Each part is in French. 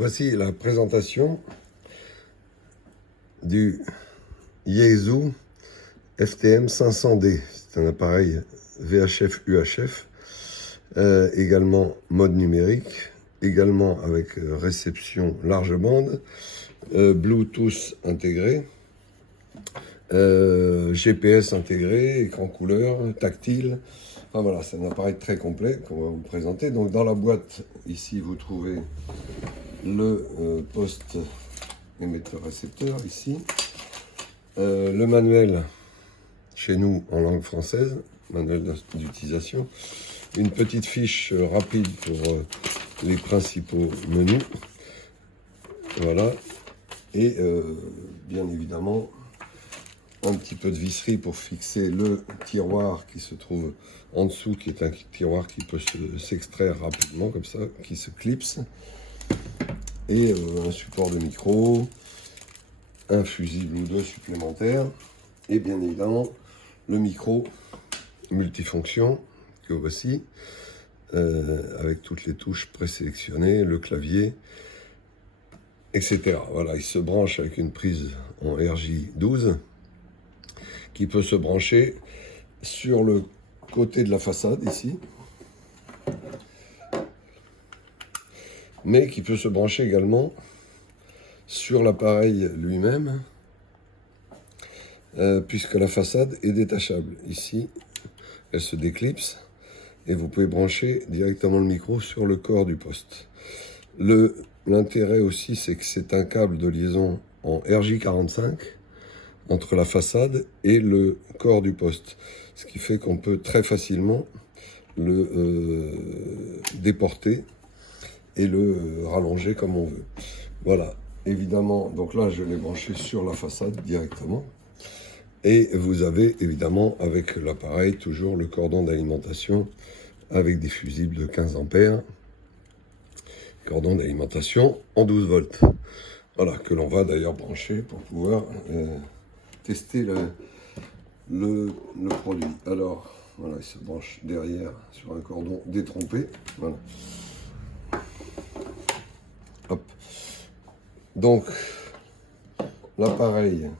Voici la présentation du Yaesu FTM 500D. C'est un appareil VHF UHF, également mode numérique, également avec réception large bande, Bluetooth intégré, GPS intégré, écran couleur, tactile. Enfin voilà, c'est un appareil très complet qu'on va vous présenter. Donc dans la boîte, ici, vous trouvez le poste émetteur-récepteur, ici. Le manuel, chez nous, en langue française, manuel d'utilisation. Une petite fiche rapide pour les principaux menus. Voilà. Et bien évidemment, un petit peu de visserie pour fixer le tiroir qui se trouve en dessous, qui est un tiroir qui peut s'extraire rapidement, comme ça, qui se clipse. Et un support de micro, un fusible ou deux supplémentaires, et bien évidemment, le micro multifonction, que voici, avec toutes les touches présélectionnées, le clavier, etc. Voilà, il se branche avec une prise en RJ12, qui peut se brancher sur le côté de la façade, ici, mais qui peut se brancher également sur l'appareil lui-même, puisque la façade est détachable. Ici, elle se déclipse, et vous pouvez brancher directement le micro sur le corps du poste. L'intérêt aussi, c'est que c'est un câble de liaison en RJ45, entre la façade et le corps du poste. Ce qui fait qu'on peut très facilement le déporter et le rallonger comme on veut. Voilà, évidemment, donc là je l'ai branché sur la façade directement. Et vous avez évidemment avec l'appareil toujours le cordon d'alimentation avec des fusibles de 15 ampères. Cordon d'alimentation en 12 volts. Voilà, que l'on va d'ailleurs brancher pour pouvoir tester le produit. Alors, voilà, il se branche derrière sur un cordon détrompé. Voilà. Hop. Donc, l'appareil,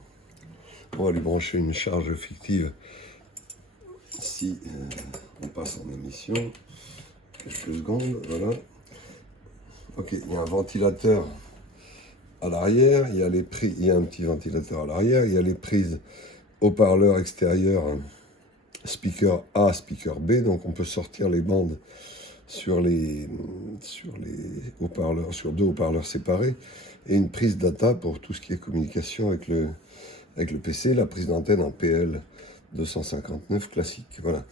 on va lui brancher une charge fictive si on passe en émission. Quelques secondes, voilà. Ok, il y a un ventilateur à l'arrière, il y a un petit ventilateur à l'arrière, il y a les prises haut-parleurs extérieurs, speaker A, speaker B, donc on peut sortir les bandes sur les haut-parleurs, sur deux haut-parleurs séparés, et une prise data pour tout ce qui est communication avec le PC, la prise d'antenne en PL 259 classique, voilà.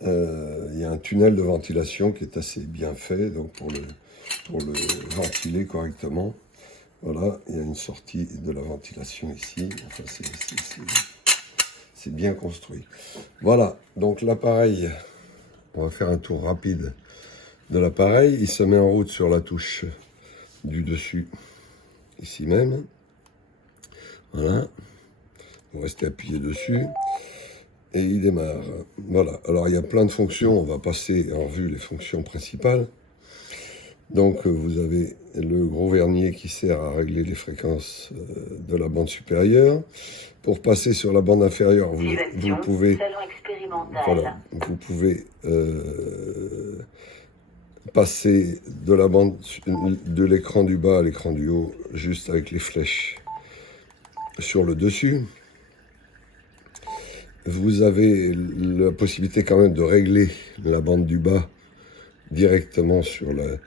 Il y a un tunnel de ventilation qui est assez bien fait, donc pour le ventiler correctement. Voilà, il y a une sortie de la ventilation ici. Enfin, c'est bien construit. Voilà, donc l'appareil, on va faire un tour rapide de l'appareil. Il se met en route sur la touche du dessus, ici même. Voilà, vous restez appuyé dessus. Et il démarre. Voilà, alors il y a plein de fonctions. On va passer en revue les fonctions principales. Donc vous avez le gros vernier qui sert à régler les fréquences de la bande supérieure. Pour passer sur la bande inférieure, vous pouvez passer de l'écran du bas à l'écran du haut, juste avec les flèches sur le dessus. Vous avez la possibilité quand même de régler la bande du bas directement sur le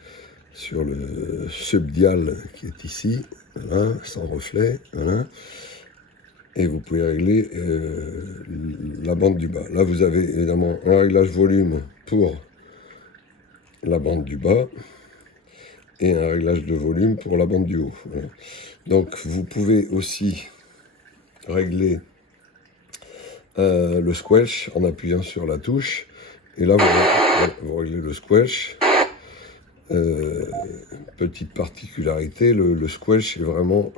subdial qui est ici, voilà, sans reflet, voilà. Et vous pouvez régler la bande du bas. Là, vous avez évidemment un réglage volume pour la bande du bas et un réglage de volume pour la bande du haut. Voilà. Donc, vous pouvez aussi régler le squelch en appuyant sur la touche. Et là, vous réglez le squelch. Petite particularité, le squelch est vraiment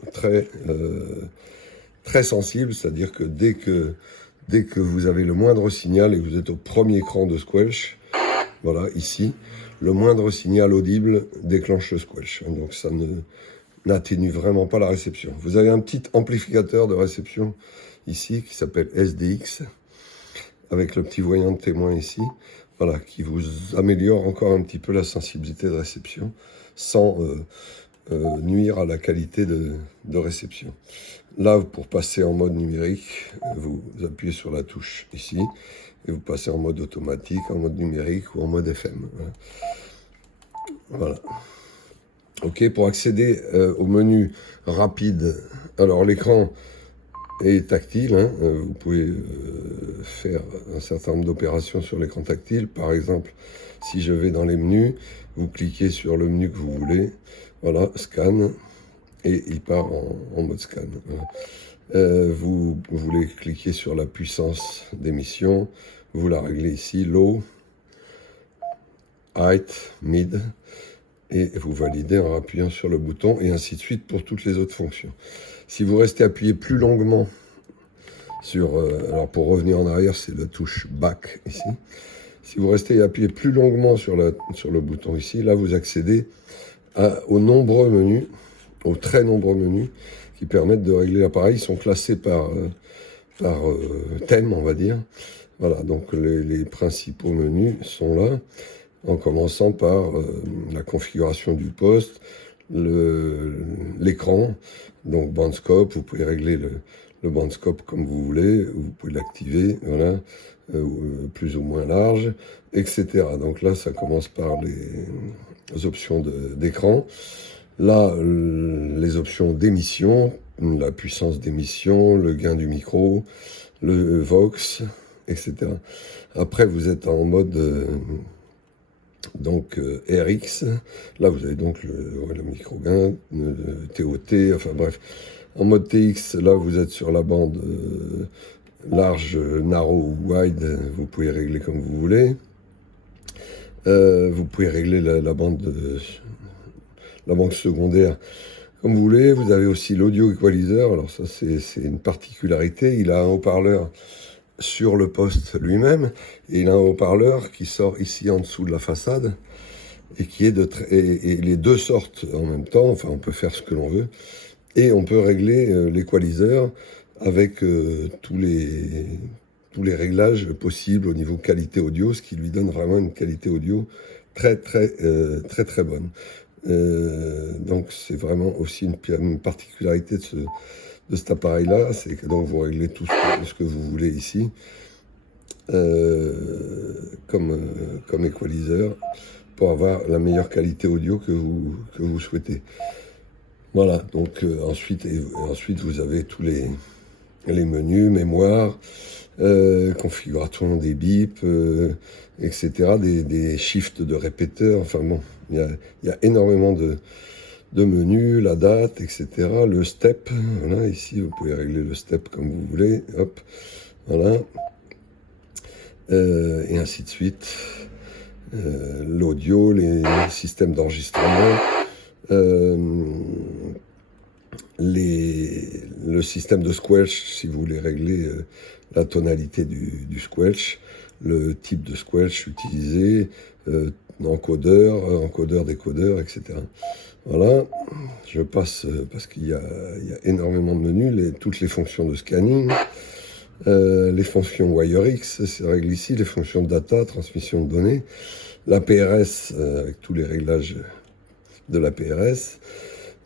très sensible, c'est-à-dire que dès que vous avez le moindre signal et que vous êtes au premier cran de squelch, voilà, ici, le moindre signal audible déclenche le squelch. Donc ça n'atténue vraiment pas la réception. Vous avez un petit amplificateur de réception ici qui s'appelle SDX, avec le petit voyant de témoin ici, voilà, qui vous améliore encore un petit peu la sensibilité de réception sans nuire à la qualité de réception. Là, pour passer en mode numérique, vous appuyez sur la touche ici et vous passez en mode automatique, en mode numérique ou en mode FM. Voilà. Ok, pour accéder au menu rapide, alors l'écran est tactile, hein, vous pouvez faire un certain nombre d'opérations sur l'écran tactile. Par exemple, si je vais dans les menus, vous cliquez sur le menu que vous voulez, voilà, scan, et il part en mode scan. Voilà. Vous voulez cliquer sur la puissance d'émission, vous la réglez ici, low, height, mid, et vous validez en appuyant sur le bouton, et ainsi de suite pour toutes les autres fonctions. Si vous restez appuyé plus longuement sur... alors pour revenir en arrière, c'est la touche back ici. Si vous restez appuyé plus longuement sur le bouton ici, là vous accédez aux nombreux menus, aux très nombreux menus qui permettent de régler l'appareil. Ils sont classés par thème, on va dire. Voilà, donc les principaux menus sont là, en commençant par la configuration du poste, l'écran, donc bandscope, vous pouvez régler le bandscope comme vous voulez, vous pouvez l'activer, voilà, plus ou moins large, etc. Donc là, ça commence par les options d'écran. Là, les options d'émission, la puissance d'émission, le gain du micro, le Vox, etc. Après, vous êtes en mode RX. Là, vous avez donc le micro gain, TOT, enfin bref. En mode TX, là, vous êtes sur la bande large, narrow ou wide. Vous pouvez régler comme vous voulez. Vous pouvez régler la bande secondaire comme vous voulez. Vous avez aussi l'audio equalizer. Alors ça, c'est une particularité. Il a un haut-parleur sur le poste lui-même, et il a un haut-parleur qui sort ici en dessous de la façade, et qui est et les deux sortent en même temps. Enfin, on peut faire ce que l'on veut, et on peut régler l'équaliseur avec tous les réglages possibles au niveau qualité audio, ce qui lui donne vraiment une qualité audio très très bonne. Donc c'est vraiment aussi une particularité de cet appareil-là, c'est que donc vous réglez tout ce que vous voulez ici, comme equalizer, pour avoir la meilleure qualité audio que vous souhaitez. Voilà, donc ensuite vous avez tous les menus, mémoire, configuration des bips, etc., des shifts de répéteurs, enfin bon, il y a énormément de menus, la date, etc., le step, voilà, ici vous pouvez régler le step comme vous voulez, hop, voilà, et ainsi de suite, l'audio, les systèmes d'enregistrement, le système de squelch, si vous voulez régler la tonalité du squelch, le type de squelch utilisé, encodeur, décodeur, etc. Voilà, je passe parce qu'il y a énormément de menus, toutes les fonctions de scanning, les fonctions WireX, c'est réglé ici, les fonctions de data, transmission de données, la PRS avec tous les réglages de la PRS.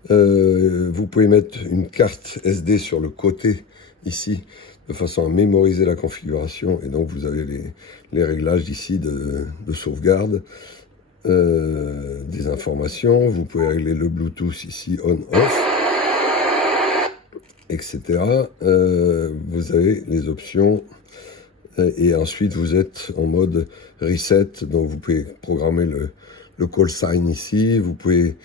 Vous pouvez mettre une carte SD sur le côté ici, de façon à mémoriser la configuration, et donc vous avez les réglages ici de sauvegarde des informations. Vous pouvez régler le Bluetooth ici on-off, etc. Vous avez les options, et ensuite vous êtes en mode reset, donc vous pouvez programmer le call sign ici, vous pouvez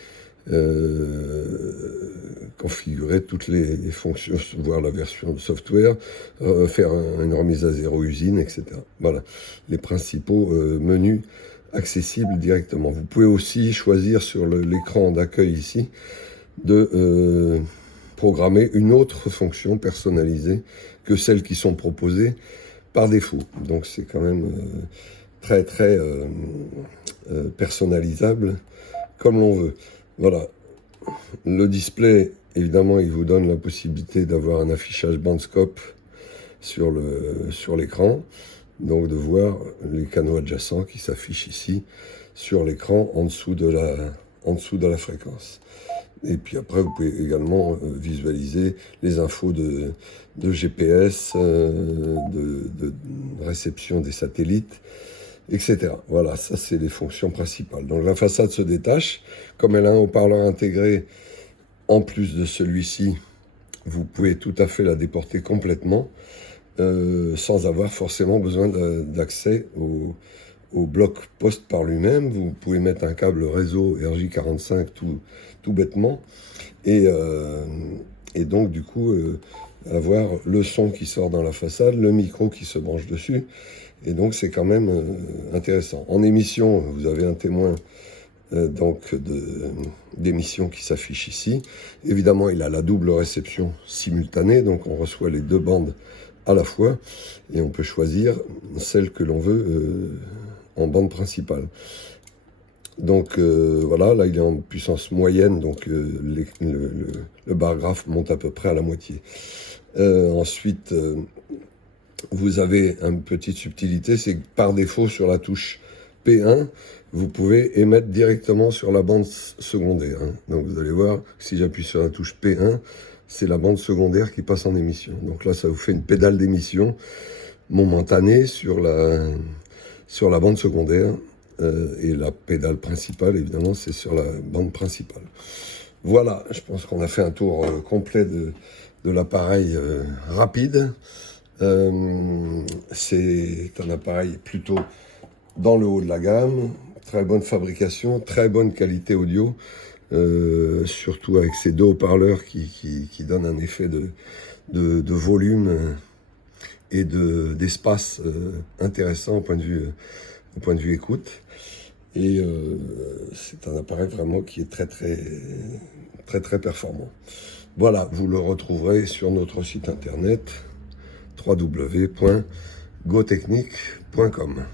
configurer toutes les fonctions, voir la version de software, faire une remise à zéro usine, etc. Voilà, les principaux menus accessibles directement. Vous pouvez aussi choisir sur l'écran d'accueil ici de programmer une autre fonction personnalisée que celles qui sont proposées par défaut. Donc c'est quand même très personnalisable comme l'on veut. Voilà. Le display, évidemment, il vous donne la possibilité d'avoir un affichage bandscope sur l'écran, donc de voir les canaux adjacents qui s'affichent ici sur l'écran en dessous de la fréquence. Et puis après, vous pouvez également visualiser les infos de GPS, de réception des satellites, etc. Voilà, ça c'est les fonctions principales. Donc la façade se détache. Comme elle a un haut-parleur intégré, en plus de celui-ci, vous pouvez tout à fait la déporter complètement, sans avoir forcément besoin d'accès au bloc poste par lui-même. Vous pouvez mettre un câble réseau RJ45 tout bêtement, et donc du coup avoir le son qui sort dans la façade, le micro qui se branche dessus, et donc c'est quand même intéressant. En émission, vous avez un témoin donc d'émission qui s'affiche ici. Évidemment, il a la double réception simultanée, donc on reçoit les deux bandes à la fois, et on peut choisir celle que l'on veut en bande principale. Donc voilà, là il est en puissance moyenne, donc le bar graphe monte à peu près à la moitié. Ensuite, vous avez une petite subtilité, c'est que par défaut sur la touche P1, vous pouvez émettre directement sur la bande secondaire. Hein. Donc vous allez voir, si j'appuie sur la touche P1, c'est la bande secondaire qui passe en émission. Donc là, ça vous fait une pédale d'émission momentanée sur la bande secondaire. Et la pédale principale, évidemment, c'est sur la bande principale. Voilà, je pense qu'on a fait un tour complet de l'appareil rapide. C'est un appareil plutôt dans le haut de la gamme, très bonne fabrication, très bonne qualité audio, surtout avec ces deux haut-parleurs qui donnent un effet de volume et d'espace intéressant au point de vue écoute. Et c'est un appareil vraiment qui est très performant. Voilà, vous le retrouverez sur notre site internet www.gotechnique.com.